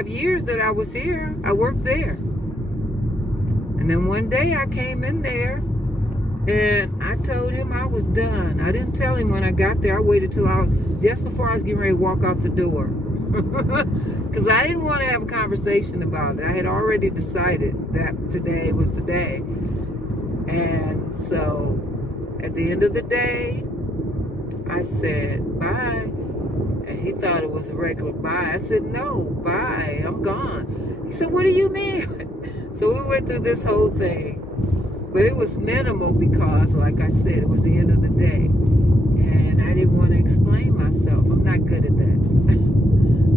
5 years that I was here, I worked there. And then one day I came in there and I told him I was done. I didn't tell him when I got there. I waited till just before I was getting ready to walk out the door. Because I didn't want to have a conversation about it. I had already decided that today was the day. And so at the end of the day, I said, bye. And he thought it was a regular bye. I said, no, bye, I'm gone. He said, what do you mean? So we went through this whole thing. But it was minimal because, like I said, it was the end of the day. And I didn't want to explain myself. I'm not good at that. I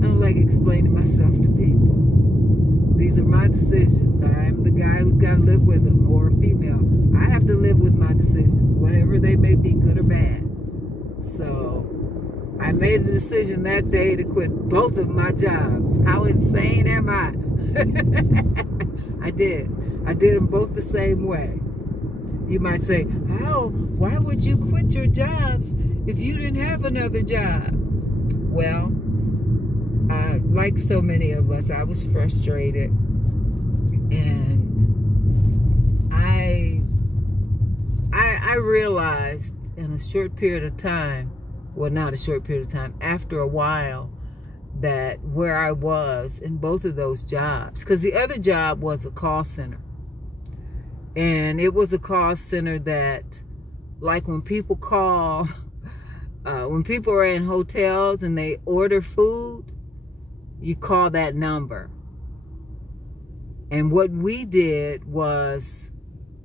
don't like explaining myself to people. These are my decisions. I'm the guy who's got to live with them, or a female. I have to live with my decisions, whatever they may be, good or bad. So I made the decision that day to quit both of my jobs. How insane am I? I did. I did them both the same way. You might say, how? Why would you quit your jobs if you didn't have another job? Well, like so many of us, I was frustrated. And I realized in a short period of time, well, not a short period of time, after a while, that where I was in both of those jobs, because the other job was a call center. And it was a call center that, like when people call, when people are in hotels and they order food, you call that number. And what we did was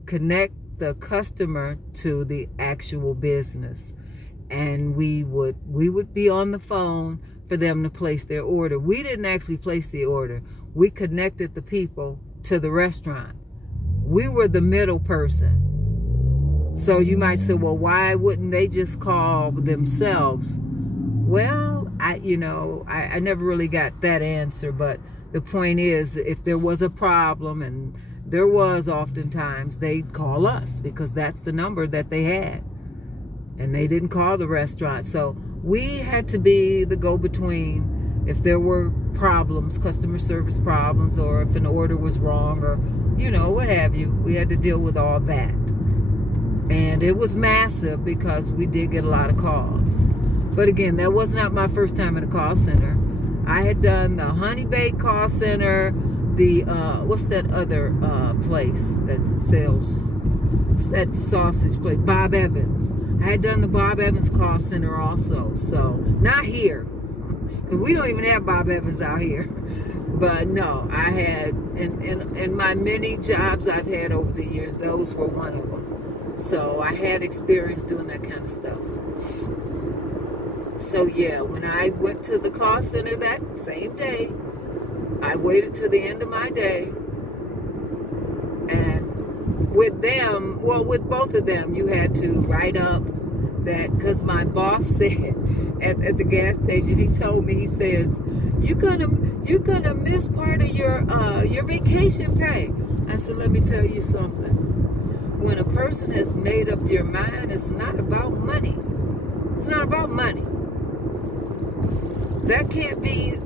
connect the customer to the actual business. And we would be on the phone for them to place their order. We didn't actually place the order. We connected the people to the restaurant. We were the middle person. So you might say, well, why wouldn't they just call themselves? Well, I never really got that answer, but the point is, if there was a problem, and there was oftentimes, they'd call us because that's the number that they had. And they didn't call the restaurant. So we had to be the go-between if there were problems, customer service problems, or if an order was wrong, or, what have you. We had to deal with all that. And it was massive because we did get a lot of calls. But again, that was not my first time at a call center. I had done the Honey Baked call center, the, what's that other place that sells, that sausage place, Bob Evans. I had done the Bob Evans call center also. So, not here, because we don't even have Bob Evans out here. But no, I had, in my many jobs I've had over the years, those were one of them. So I had experience doing that kind of stuff. So yeah, when I went to the call center that same day, I waited till the end of my day. And with them, well, with both of them, you had to write up that, because my boss said at the gas station, he told me, he says, you're gonna miss part of your vacation pay. I said, let me tell you something. When a person has made up your mind, it's not about money. It's not about money. That can't be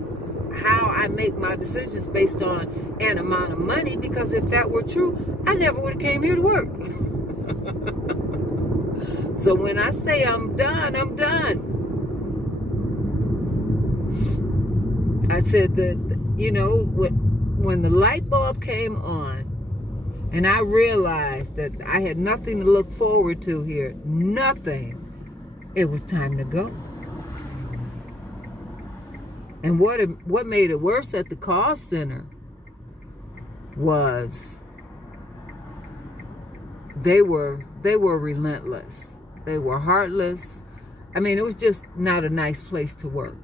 how I make my decisions, based on an amount of money, because if that were true, I never would have came here to work. So when I say I'm done, I'm done. I said that, when the light bulb came on, and I realized that I had nothing to look forward to here, nothing, it was time to go. And what made it worse at the call center was they were relentless. They were heartless. I mean, it was just not a nice place to work.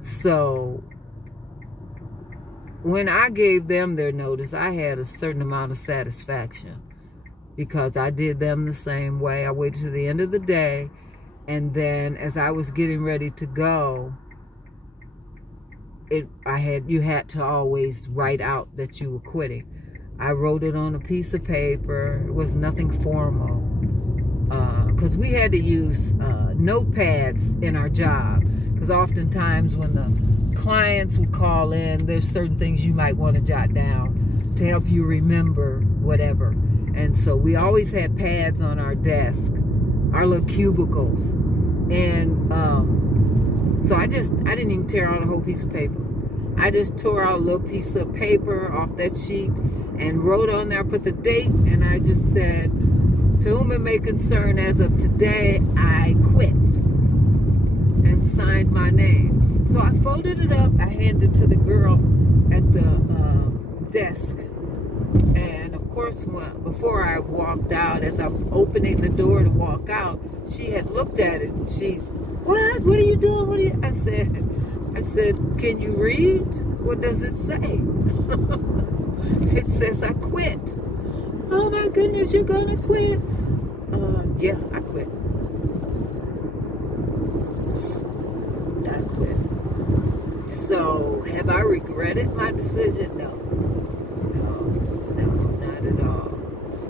So when I gave them their notice, I had a certain amount of satisfaction because I did them the same way. I waited to the end of the day, and then as I was getting ready to go, you had to always write out that you were quitting. I wrote it on a piece of paper. It was nothing formal, because we had to use notepads in our job. Because oftentimes when the clients would call in, there's certain things you might want to jot down to help you remember whatever. And so we always had pads on our desk, our little cubicles. And so I didn't even tear out a whole piece of paper. I just tore out a little piece of paper off that sheet and wrote on there, put the date, and I just said, to whom it may concern, as of today, I quit, and signed my name. So I folded it up, I handed it to the girl at the desk. And of course, before I walked out, as I'm opening the door to walk out, she had looked at it, and she's, what are you doing? What are you? I said, can you read? What does it say? It says I quit. Oh my goodness, you're gonna quit? Yeah, I quit. I quit. So, have I regretted my decision? No. No, not at all.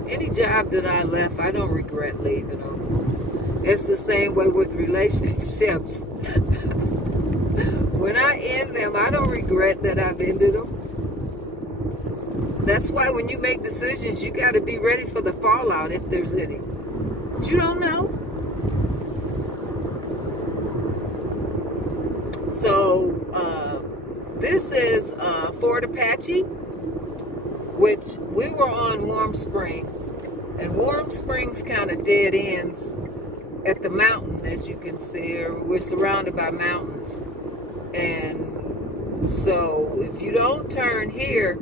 Any job that I left, I don't regret leaving them. It's the same way with relationships. When I end them, I don't regret that I've ended them. That's why when you make decisions, you got to be ready for the fallout if there's any. You don't know. So, this is Fort Apache, which we were on Warm Springs. And Warm Springs kind of dead ends at the mountain, as you can see. We're surrounded by mountains. And so, if you don't turn here,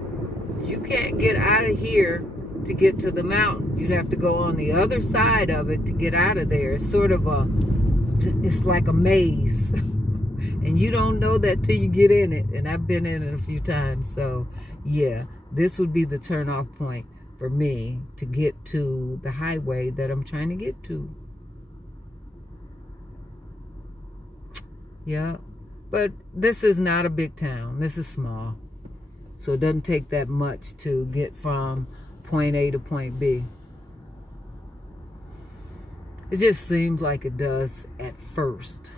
you can't get out of here to get to the mountain. You'd have to go on the other side of it to get out of there. It's sort of it's like a maze. And you don't know that till you get in it. And I've been in it a few times. So, yeah, this would be the turn-off point for me to get to the highway that I'm trying to get to. Yeah. But this is not a big town. This is small. So it doesn't take that much to get from point A to point B. It just seems like it does at first.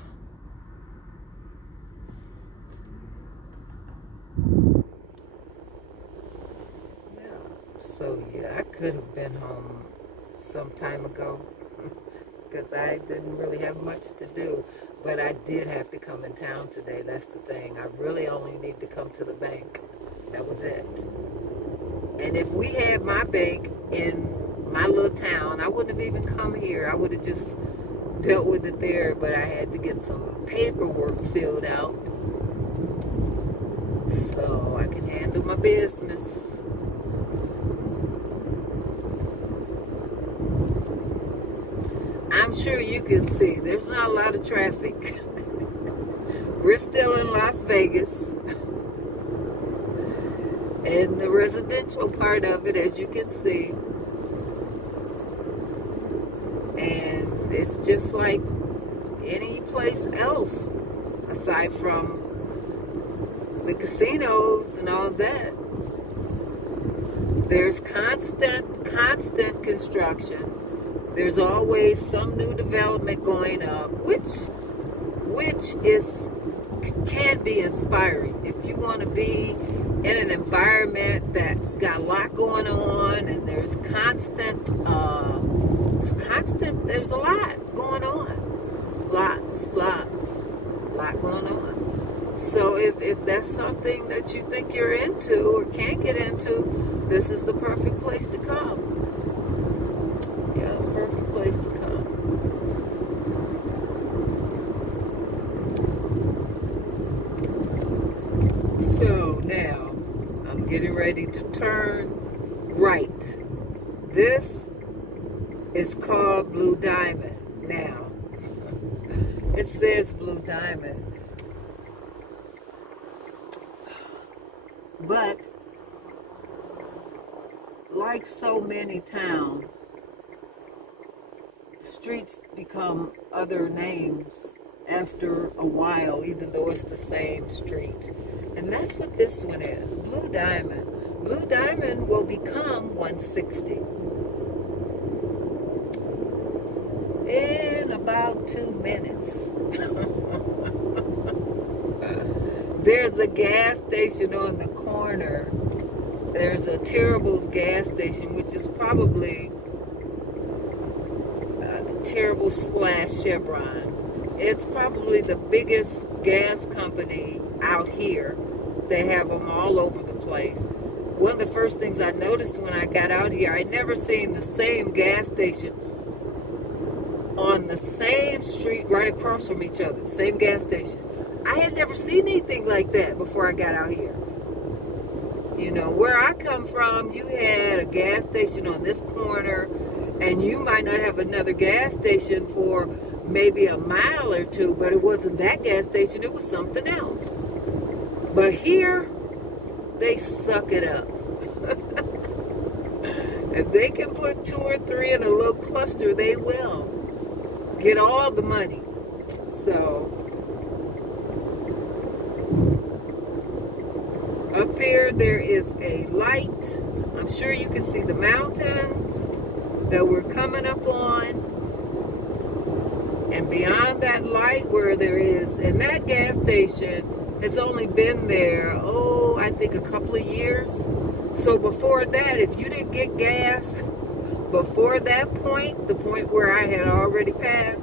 Yeah. So yeah, I could have been home some time ago because I didn't really have much to do. But I did have to come in town today. That's the thing. I really only need to come to the bank. That was it. And if we had my bank in my little town, I wouldn't have even come here. I would have just dealt with it there. But I had to get some paperwork filled out so I can handle my business. I'm sure you can see there's not a lot of traffic. We're still in Las Vegas. And the residential part of it, as you can see. And it's just like any place else, aside from the casinos and all that. There's constant construction. There's always some new development going up, which can be inspiring. If you want to be in an environment that's got a lot going on, and there's there's a lot going on. A lot going on. So if that's something that you think you're into or can't get into, this is the perfect place to come. Yeah, perfect place to come. So now, I'm getting ready to turn right. This is called Blue Diamond. Now, it says Blue Diamond. But, like so many towns, streets become other names after a while, even though it's the same street. And that's what this one is, Blue Diamond. Blue Diamond will become 160 in about 2 minutes. There's a gas station on the corner. There's a Terrible's gas station, which is probably Terrible / Chevron. It's probably the biggest gas company out here. They have them all over the place. One of the first things I noticed when I got out here, I'd never seen the same gas station on the same street right across from each other. Same gas station. I had never seen anything like that before I got out here. You know, where I come from, you had a gas station on this corner, and you might not have another gas station for maybe a mile or two, but it wasn't that gas station, it was something else. But here, they suck it up. If they can put 2 or 3 in a little cluster, they will get all the money. So up here there is a light. I'm sure you can see the mountains that we're coming up on. And beyond that light where there is, and that gas station has only been there, oh, I think a couple of years. So before that, if you didn't get gas, before that point, the point where I had already passed,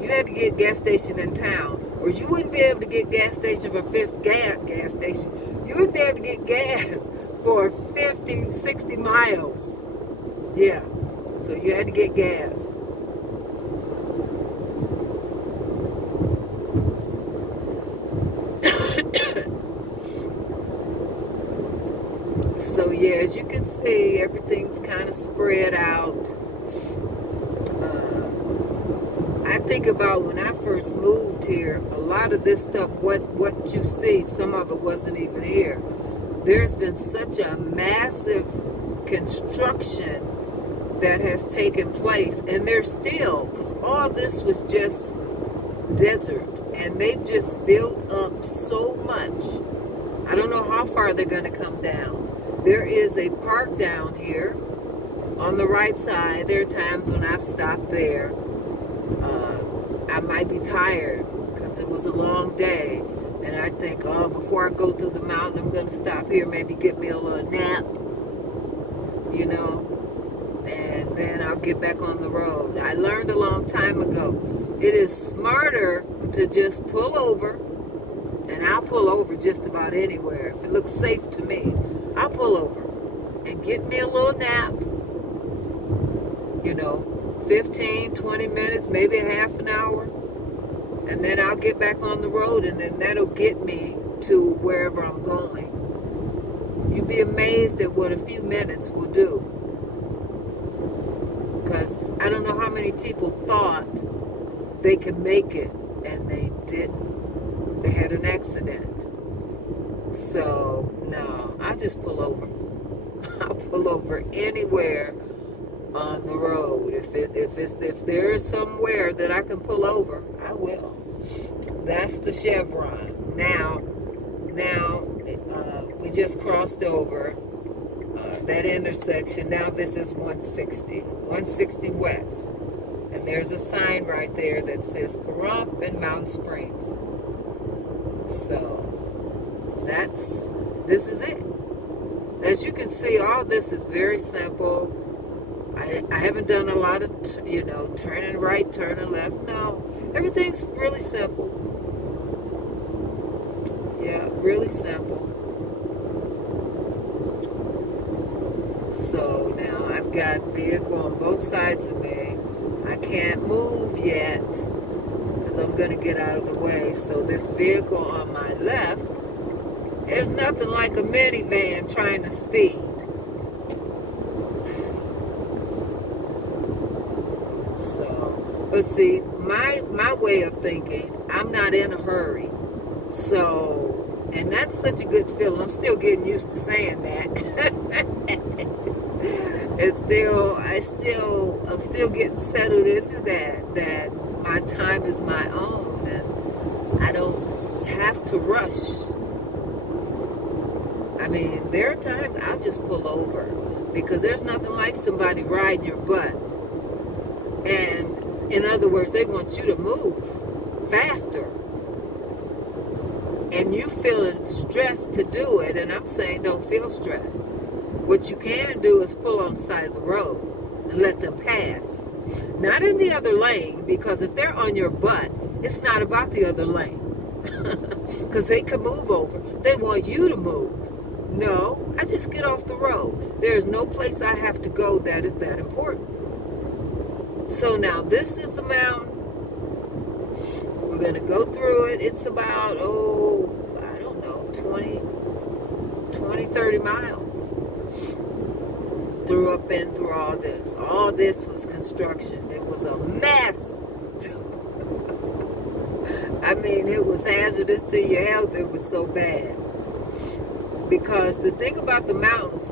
you had to get gas station in town. Or you wouldn't be able to get gas station for gas station. You wouldn't be able to get gas for 50, 60 miles. Yeah, so you had to get gas. So yeah, as you can see, everything's kind of spread out. I think about when I first moved here, a lot of this stuff, what you see, some of it wasn't even here. There's been such a massive construction that has taken place, and there's still, because all this was just desert, and they've just built up so much. I don't know how far they're going to come down. There is a park down here on the right side. There are times when I've stopped there. I might be tired because it was a long day, and I think, oh, before I go through the mountain, I'm going to stop here, maybe get me a little nap, you know, and then I'll get back on the road. I learned a long time ago, it is smarter to just pull over, and I'll pull over just about anywhere. If it looks safe to me, I'll pull over and get me a little nap, you know, 15, 20 minutes, maybe a half an hour, and then I'll get back on the road, and then that'll get me to wherever I'm going. You'd be amazed at what a few minutes will do. Because I don't know how many people thought they could make it, and they didn't. They had an accident. So, no, I just pull over. I'll pull over anywhere on the road. If there is somewhere that I can pull over, I will. That's the Chevron. Now we just crossed over that intersection. Now this is 160 West. And there's a sign right there that says Pahrump and Mountain Springs. So this is it. As you can see, all this is very simple. I haven't done a lot of, you know, turning right, turning left. No, everything's really simple. Yeah, really simple. So now I've got vehicle on both sides of me. I can't move yet because I'm going to get out of the way. So this vehicle on my left, there's nothing like a minivan trying to speed. But see, my way of thinking, I'm not in a hurry. So, and that's such a good feeling. I'm still getting used to saying that. I'm still getting settled into that my time is my own, and I don't have to rush. I mean, there are times I'll just pull over because there's nothing like somebody riding your butt. And in other words, they want you to move faster. and you feeling stressed to do it, and I'm saying don't feel stressed. What you can do is pull on the side of the road and let them pass. Not in the other lane, because if they're on your butt, it's not about the other lane. Because they can move over. They want you to move. No, I just get off the road. There's no place I have to go that is that important. So now this is the mountain. We're going to go through it. It's about, I don't know, 20, 30 miles. Through up and through all this. All this was construction. It was a mess. I mean, it was hazardous to your health. It was so bad. Because the thing about the mountains,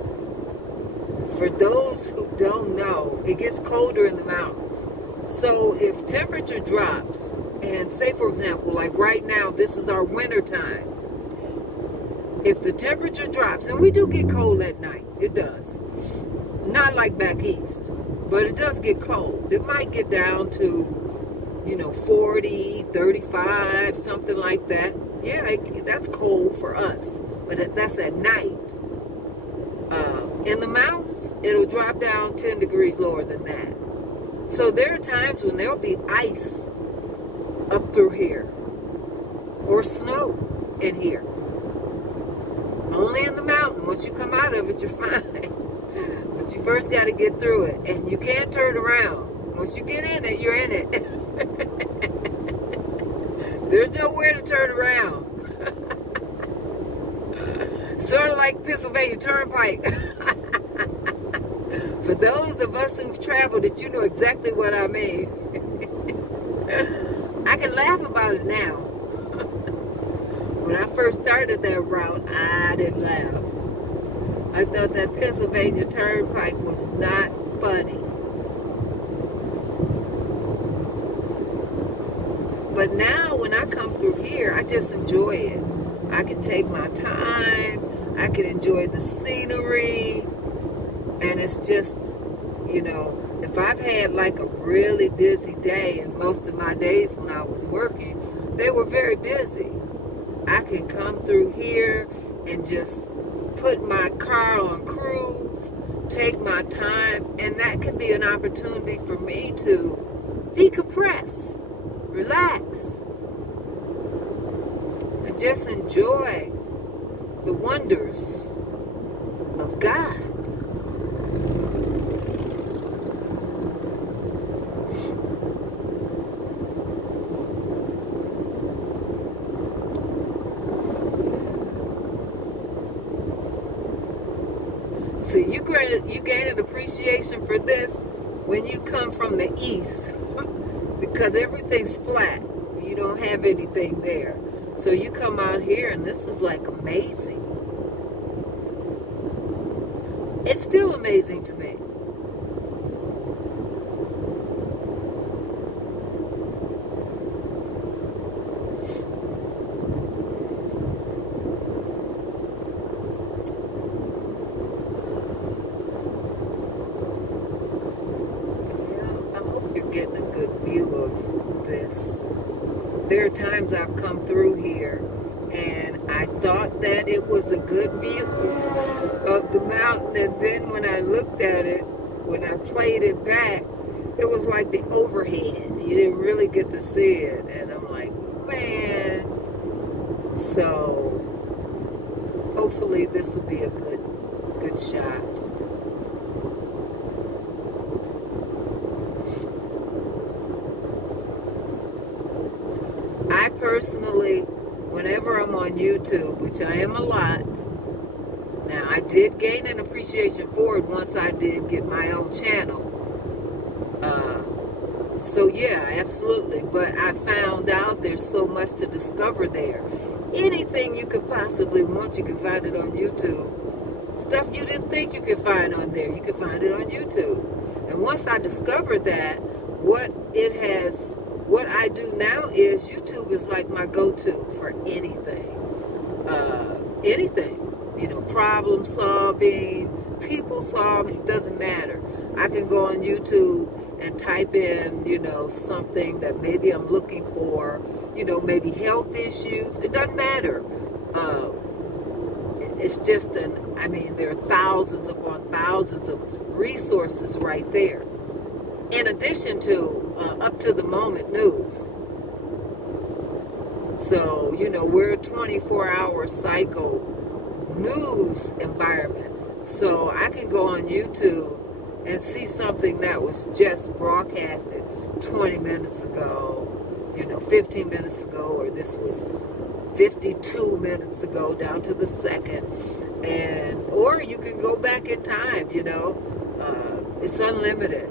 for those who don't know, it gets colder in the mountains. So if temperature drops, and say for example, like right now, this is our winter time. If the temperature drops, and we do get cold at night, it does. Not like back east, but it does get cold. It might get down to, 40, 35, something like that. Yeah, that's cold for us, but that's at night. In the mountains, it'll drop down 10 degrees lower than that. So there are times when there'll be ice up through here, or snow in here. Only in the mountain. Once you come out of it, you're fine. But you first got to get through it, and you can't turn around. Once you get in it, you're in it. There's nowhere to turn around. Sort of like Pennsylvania Turnpike. For those of us who've traveled it, you know exactly what I mean. I can laugh about it now. When I first started that route, I didn't laugh. I thought that Pennsylvania Turnpike was not funny. But now when I come through here, I just enjoy it. I can take my time. I can enjoy the scenery. And it's just, if I've had like a really busy day, and most of my days when I was working, they were very busy. I can come through here and just put my car on cruise, take my time, and that can be an opportunity for me to decompress, relax, and just enjoy the wonders of God. So you gain an appreciation for this when you come from the east, because everything's flat. You don't have anything there. So you come out here and this is like amazing. It's still amazing to me. Getting a good view of this. There are times I've come through here and I thought that it was a good view of the mountain, and then when I looked at it, when I played it back, it was like the overhead. You didn't really get to see it, and I'm like, man. So hopefully this will be a good shot. I personally, whenever I'm on YouTube, which I am a lot, now I did gain an appreciation for it once I did get my own channel. So yeah, absolutely. But I found out there's so much to discover there. Anything you could possibly want, you can find it on YouTube. Stuff you didn't think you could find on there, you can find it on YouTube. And once I discovered that, what I do now is YouTube is like my go-to for anything. Anything. Problem solving, people solving, doesn't matter. I can go on YouTube and type in, something that maybe I'm looking for, you know, maybe health issues. It doesn't matter. It's just I mean, there are thousands upon thousands of resources right there. In addition to up to the moment news. So, you know, we're a 24-hour cycle news environment. So I can go on YouTube and see something that was just broadcasted 20 minutes ago, you know, 15 minutes ago, or this was 52 minutes ago down to the second. And or you can go back in time, you know. It's unlimited.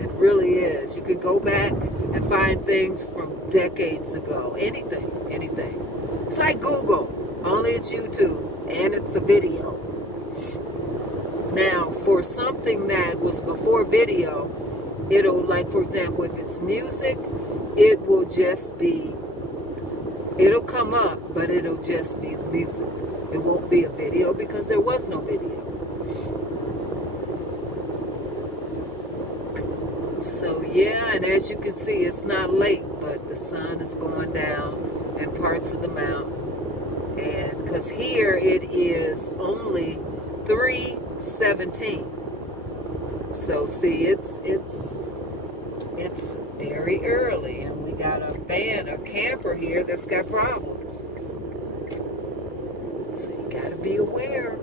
It really is. You could go back and find things from decades ago. Anything. It's like Google, only it's YouTube and it's a video. Now, for something that was before video, it'll, like, for example, if it's music, it will just be, it'll come up, but it'll just be the music. It won't be a video because there was no video. So yeah, and as you can see, it's not late, but the sun is going down in parts of the mountain. And because here it is only 3:17. So see, it's very early, and we got a camper here that's got problems. So you gotta be aware.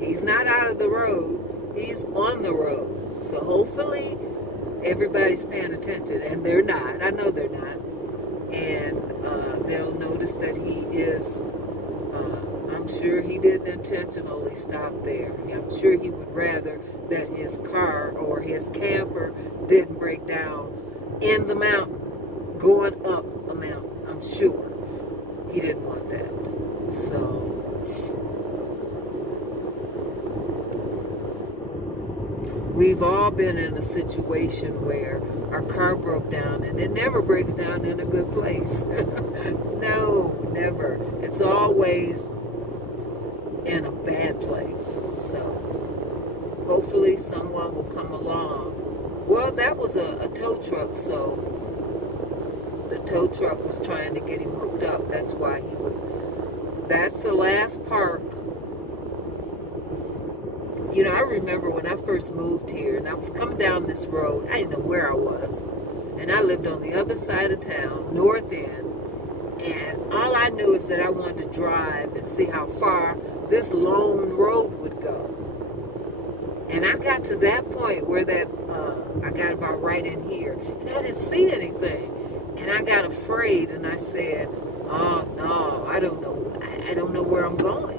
He's not out of the road, he's on the road. So hopefully everybody's paying attention, and they're not. I know they're not. And they'll notice that he is, I'm sure he didn't intentionally stop there. I'm sure he would rather that his car or his camper didn't break down in the mountain, going up a mountain. I'm sure he didn't want that. So we've all been in a situation where our car broke down, and it never breaks down in a good place. No, never. It's always in a bad place. So hopefully someone will come along. Well, that was a tow truck, so the tow truck was trying to get him hooked up. That's why he was, that's the last park. You know, I remember when I first moved here and I was coming down this road, I didn't know where I was. And I lived on the other side of town, north end. And all I knew is that I wanted to drive and see how far this lone road would go. And I got to that point where that, I got about right in here. And I didn't see anything. And I got afraid and I said, oh no, I don't know where I'm going.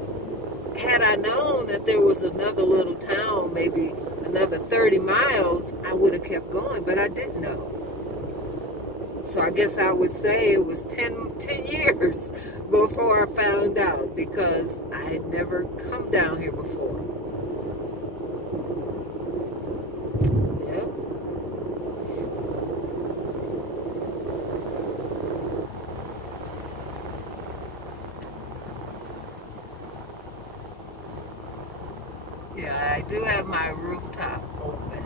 Had I known that there was another little town, maybe another 30 miles, I would have kept going, but I didn't know. So I guess I would say it was 10 years before I found out, because I had never come down here before. Yep. Yeah, I do have my rooftop open,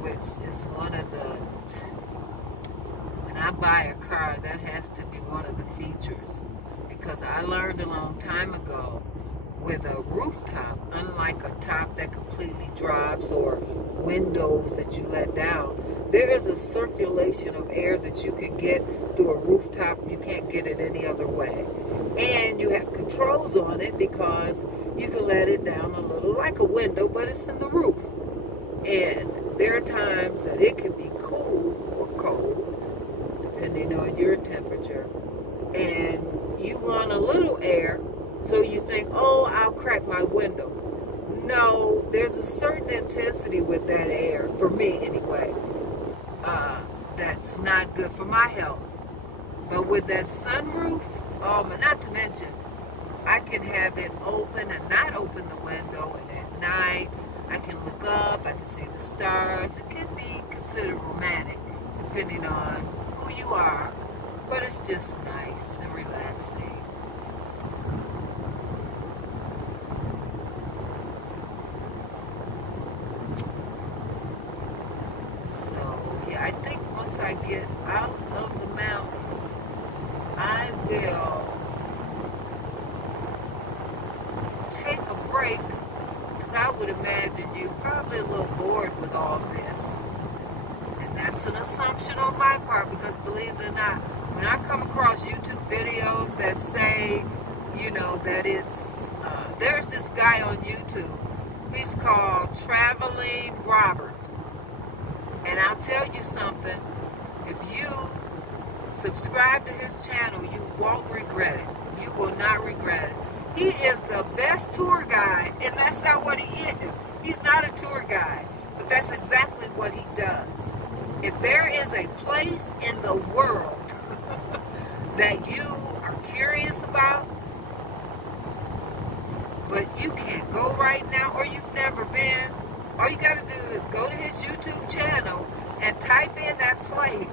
which is one of the, when I buy a car, that has to be one of the features. Because I learned a long time ago, with a rooftop, unlike a top that completely drops or windows that you let down, there is a circulation of air that you can get through a rooftop. You can't get it any other way. And you have controls on it because you can let it down a little, like a window, but it's in the roof. And there are times that it can be cool or cold, depending on your temperature. And you want a little air, so you think, oh, I'll crack my window. No, there's a certain intensity with that air, for me anyway, that's not good for my health. But with that sunroof, not to mention, I can have it open and not open the window, and at night I can look up, I can see the stars. It could be considered romantic, depending on who you are, but it's just nice and relaxing. So yeah, I think once I get out of the mountain, break, because I would imagine you're probably a little bored with all this. And that's an assumption on my part, because believe it or not, when I come across YouTube videos that say, you know, that it's, there's this guy on YouTube, he's called Traveling Robert. And I'll tell you something, if you subscribe to his channel, you won't regret it. You will not regret it. He is the best tour guide, and that's not what he is. He's not a tour guide, but that's exactly what he does. If there is a place in the world that you are curious about, but you can't go right now, or you've never been, all you got to do is go to his YouTube channel and type in that place,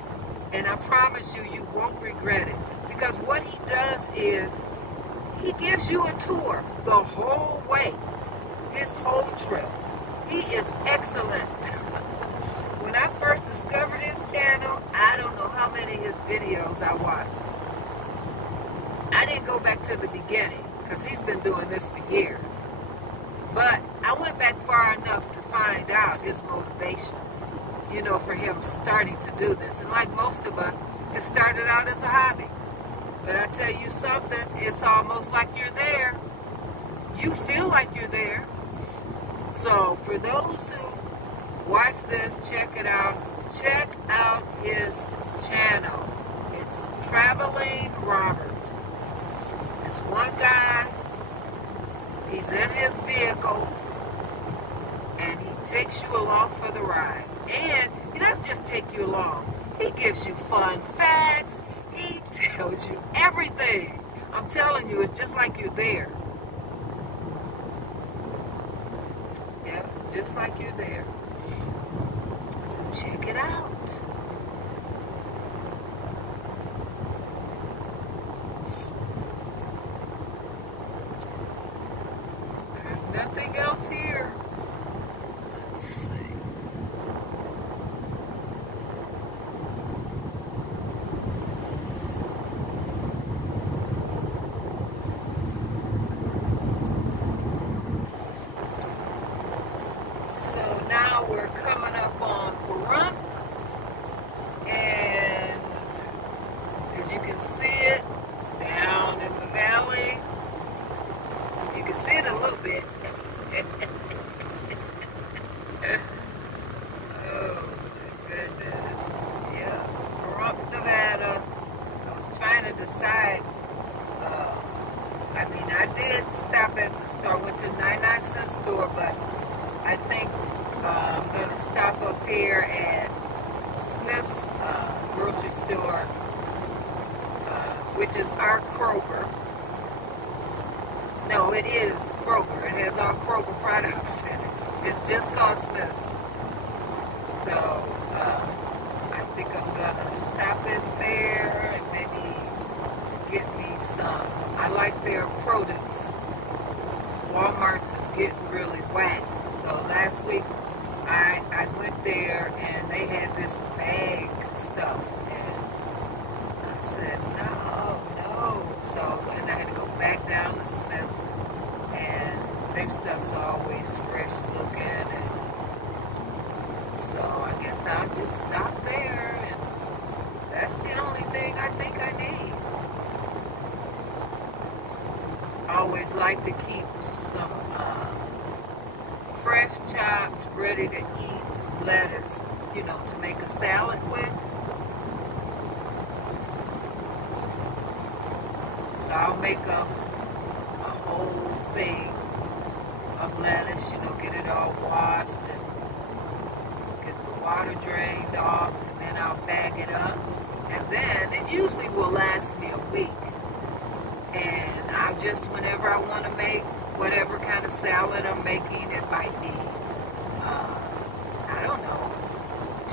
and I promise you, you won't regret it. Because what he does is, he gives you a tour the whole way, his whole trip. He is excellent. When I first discovered his channel, I don't know how many of his videos I watched. I didn't go back to the beginning, because he's been doing this for years. But I went back far enough to find out his motivation, you know, for him starting to do this. And like most of us, it started out as a hobby. But I tell you something, it's almost like you're there. You feel like you're there. So for those who watch this, check it out. Check out his channel. It's Traveling Robert. It's one guy. He's in his vehicle, and he takes you along for the ride. And he doesn't just take you along. He gives you fun facts. He tells you everything. I'm telling you, it's just like you're there. Yeah, just like you're there. So check it out. Nothing else here. Let's see. So now we're coming up on Pahrump, and as you can see it down in the valley, you can see it a little bit. Oh my goodness. Yeah, Pahrump, Nevada. I was trying to decide. I mean, I did stop at the store, went to 99-cent store, but I think I'm going to stop up here at Smith's grocery store, which is our Kroger. No, it is Kroger. It has all Kroger products in it. It's just called Smith's. So, I think I'm going to stop in there and maybe get me some. I like their produce. Walmart's is getting really whack. So last week, I went there and they had this bag stuff. And I said, no. So, and I had to go back down to Smith's. And their stuff's always fresh looking, and so I guess I'll just stop there, and that's the only thing I think I need. I always like to keep some fresh chopped, ready to eat lettuce, you know, to make a salad with. So I'll make a whole thing of lettuce, you know, get it all washed and get the water drained off, and then I'll bag it up, and then it usually will last me a week. And I'll just, whenever I want to make whatever kind of salad I'm making, it might be, I don't know,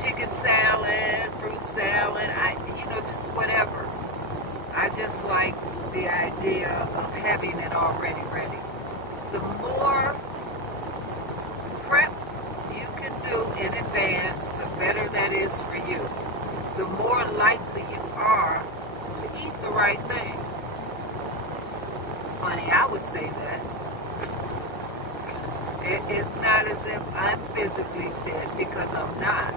chicken salad, fruit salad, you know, just whatever. I just like the idea of having it already ready. The more prep you can do in advance, the better that is for you. The more likely you are to eat the right thing. Funny, I would say that. It's not as if I'm physically fit, because I'm not.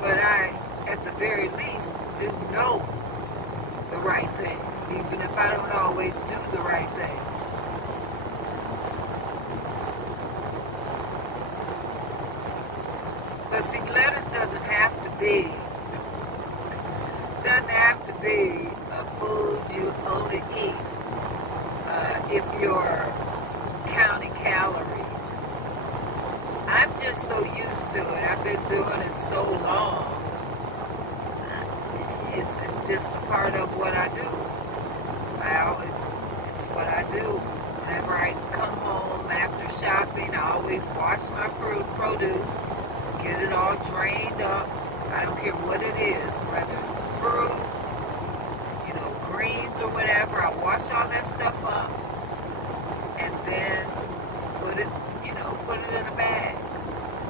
But I, at the very least, do know the right thing, even if I don't always do the right thing. But see, lettuce doesn't have to be a food you only eat if you're counting calories. I'm just so used to it. I've been doing it so long. It's just a part of what I do. It's what I do. Whenever I come home after shopping, I always wash my produce, get it all drained up. I don't care what it is, whether it's the fruit, greens or whatever. I wash all that stuff up and then put it in a bag,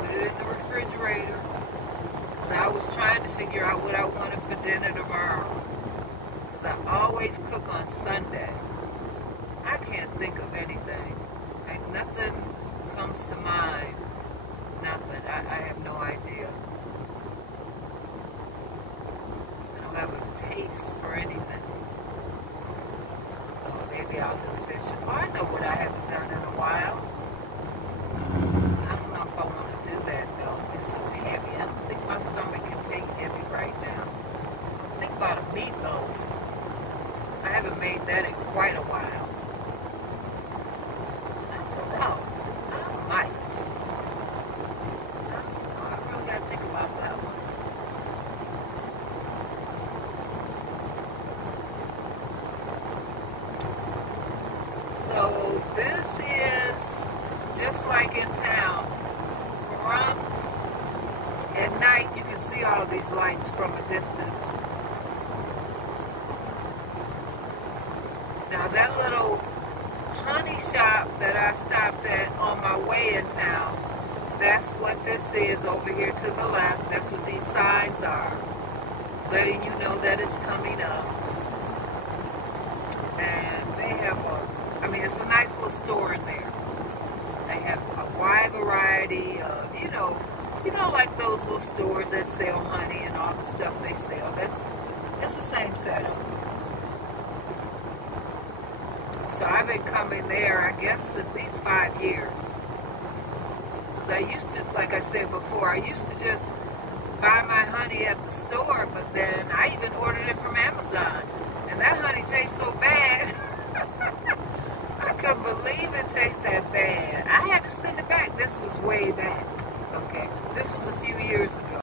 put it in the refrigerator. Because I was trying to figure out what I wanted for dinner tomorrow. Because I always cook on Sunday. I can't think of anything. Nothing comes to mind. Nothing. I have no idea. I don't have a taste for anything. Oh, maybe I'll do fishing. Oh, I know what I haven't done in a while. I don't know if I want to do that, though. It's so heavy. I don't think my stomach can take heavy right now. I was thinking about a meatloaf. I haven't made that in quite a while. I don't know. I might. I really got to think about that one. So this is just like in town. At night you can see all these lights from a distance. Now that little honey shop that I stopped at on my way in town, that's what this is over here to the left. That's what these signs are, letting you know that it's coming up. And they have it's a nice little store in there. They have a wide variety of, like those little stores that sell honey and all the stuff they sell. It's the same setup. So I've been coming there, I guess, at least 5 years. Because I used to, like I said before, I used to just buy my honey at the store, but then I even ordered it from Amazon. And that honey tastes so bad. I couldn't believe it tastes that bad. I had to send it back. This was way back.